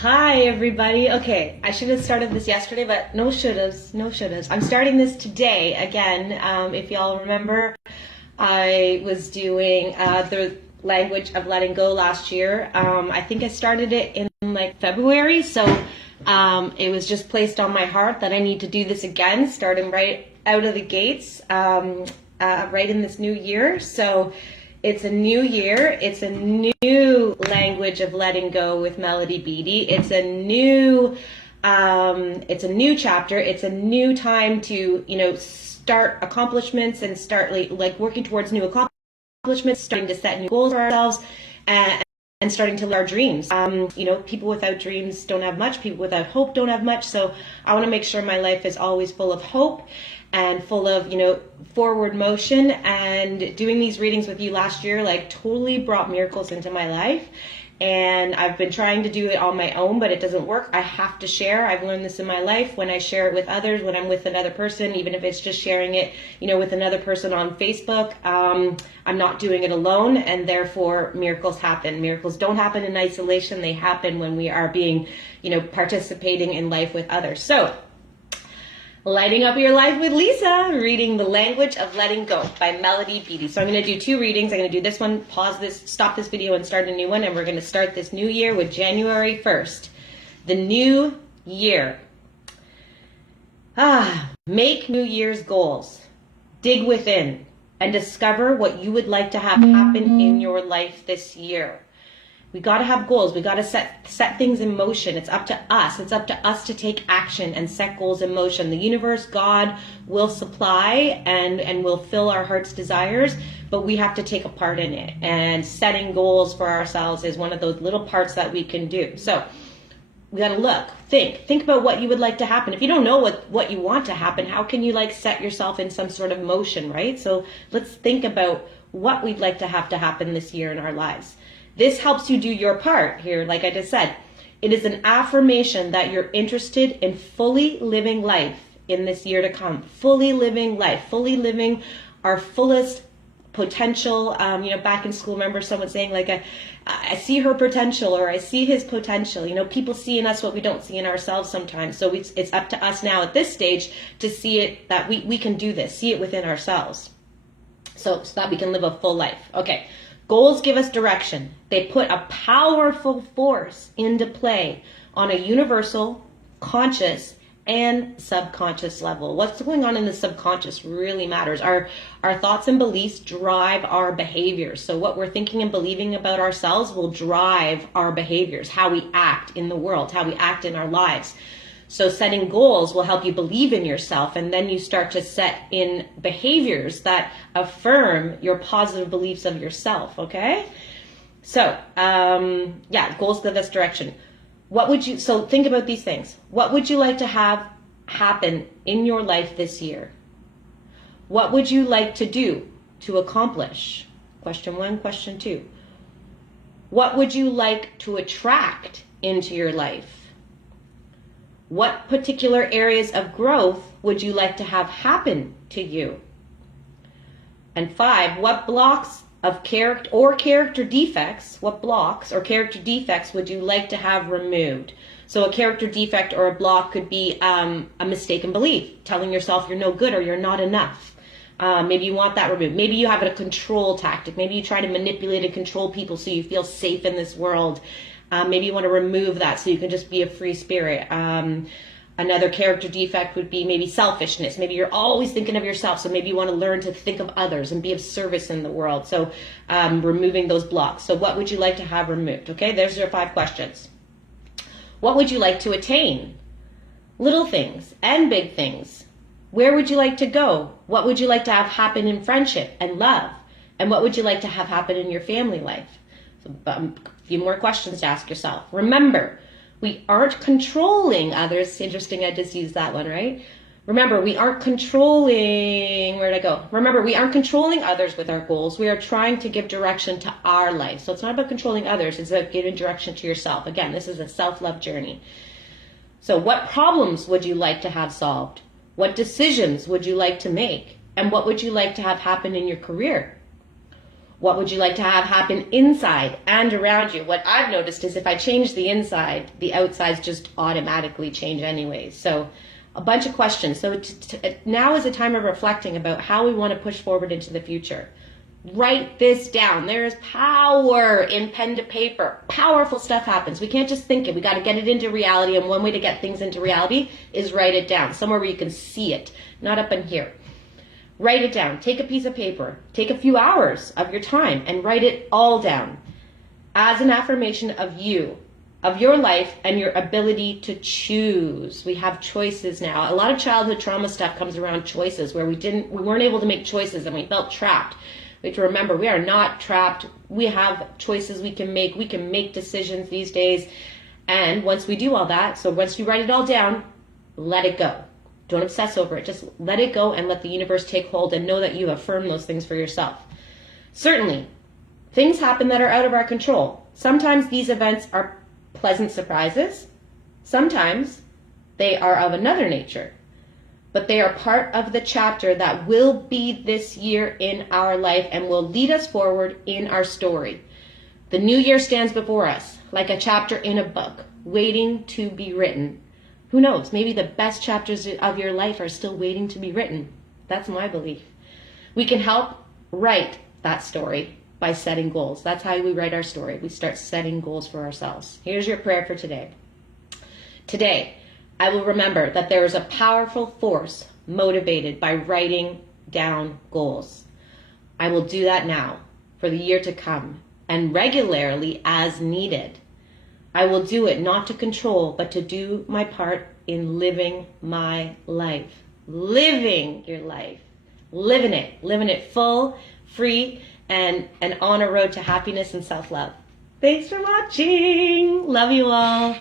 Hi, everybody. Okay, I should have started this yesterday, but no shouldas, no shouldas. I'm starting this today again. If y'all remember, I was doing the language of letting go last year. I think I started it in like February, so it was just placed on my heart that I need to do this again, starting right out of the gates, right in this new year. So it's a new year. It's a new language of letting go with Melody Beattie. It's a new chapter. It's a new time to, start accomplishments and start like working towards new accomplishments, starting to set new goals for ourselves and starting to live our dreams. People without dreams don't have much. People without hope don't have much. So I want to make sure my life is always full of hope and full of, forward motion. And doing these readings with you last year, like, totally brought miracles into my life. And I've been trying to do it on my own, but it doesn't work. I have to share. I've learned this in my life. When I share it with others, when I'm with another person, even if it's just sharing it, with another person on Facebook, I'm not doing it alone, and therefore miracles happen. Miracles don't happen in isolation. They happen when we are being, participating in life with others. So, Lighting Up Your Life with Lisa, reading The Language of Letting Go by Melody Beattie. So I'm going to do two readings. I'm going to do this one, pause this, stop this video and start a new one. And we're going to start this new year with January 1st. The new year. Make New Year's goals. Dig within and discover what you would like to have happen in your life this year. We got to have goals. We got to set things in motion. It's up to us. It's up to us to take action and set goals in motion. The universe, God, will supply and will fill our heart's desires, but we have to take a part in it. And setting goals for ourselves is one of those little parts that we can do. So we got to look, think about what you would like to happen. If you don't know what you want to happen, how can you set yourself in some sort of motion, right? So let's think about what we'd like to have to happen this year in our lives. This helps you do your part here, like I just said. It is an affirmation that you're interested in fully living life in this year to come. Fully living life, fully living our fullest potential. Back in school, remember someone saying I see her potential, or I see his potential. People see in us what we don't see in ourselves sometimes. So it's up to us now at this stage to see it, that we can do this, see it within ourselves. So that we can live a full life. Okay. Goals give us direction. They put a powerful force into play on a universal, conscious, and subconscious level. What's going on in the subconscious really matters. Our thoughts and beliefs drive our behaviors. So what we're thinking and believing about ourselves will drive our behaviors, how we act in the world, how we act in our lives. So setting goals will help you believe in yourself, and then you start to set in behaviors that affirm your positive beliefs of yourself, okay? So, goals give us direction. So think about these things. What would you like to have happen in your life this year? What would you like to do to accomplish? Question 1, question 2. What would you like to attract into your life? What particular areas of growth would you like to have happen to you? And 5, what blocks of character defects, what blocks or character defects would you like to have removed? So a character defect or a block could be a mistaken belief, telling yourself you're no good or you're not enough. Maybe you want that removed. Maybe you have a control tactic. Maybe you try to manipulate and control people so you feel safe in this world. Maybe you want to remove that so you can just be a free spirit. Another character defect would be maybe selfishness. Maybe you're always thinking of yourself, so maybe you want to learn to think of others and be of service in the world. So removing those blocks. So what would you like to have removed? Okay, there's your 5 questions. What would you like to attain? Little things and big things. Where would you like to go? What would you like to have happen in friendship and love? And what would you like to have happen in your family life? So, a few more questions to ask yourself. Remember, we aren't controlling others. Interesting, I just used that one, right? Remember, we aren't controlling, where'd I go? Remember, we aren't controlling others with our goals. We are trying to give direction to our life. So it's not about controlling others, it's about giving direction to yourself. Again, this is a self-love journey. So what problems would you like to have solved? What decisions would you like to make? And what would you like to have happen in your career? What would you like to have happen inside and around you? What I've noticed is if I change the inside, the outsides just automatically change anyways. So a bunch of questions. So now is a time of reflecting about how we want to push forward into the future. Write this down. There is power in pen to paper. Powerful stuff happens. We can't just think it. We got to get it into reality. And one way to get things into reality is write it down somewhere where you can see it, not up in here. Write it down. Take a piece of paper. Take a few hours of your time and write it all down as an affirmation of you, of your life and your ability to choose. We have choices now. A lot of childhood trauma stuff comes around choices where we weren't able to make choices and we felt trapped. We have to remember we are not trapped. We have choices we can make. We can make decisions these days. And once we do all that, so once you write it all down, let it go. Don't obsess over it. Just let it go and let the universe take hold and know that you affirm those things for yourself. Certainly, things happen that are out of our control. Sometimes these events are pleasant surprises. Sometimes they are of another nature. But they are part of the chapter that will be this year in our life and will lead us forward in our story. The new year stands before us like a chapter in a book, waiting to be written. Who knows? Maybe the best chapters of your life are still waiting to be written. That's my belief. We can help write that story by setting goals. That's how we write our story. We start setting goals for ourselves. Here's your prayer for today. Today, I will remember that there is a powerful force motivated by writing down goals. I will do that now for the year to come and regularly as needed. I will do it not to control, but to do my part in living my life. Living your life. Living it full, free, and on a road to happiness and self-love. Thanks for watching. Love you all.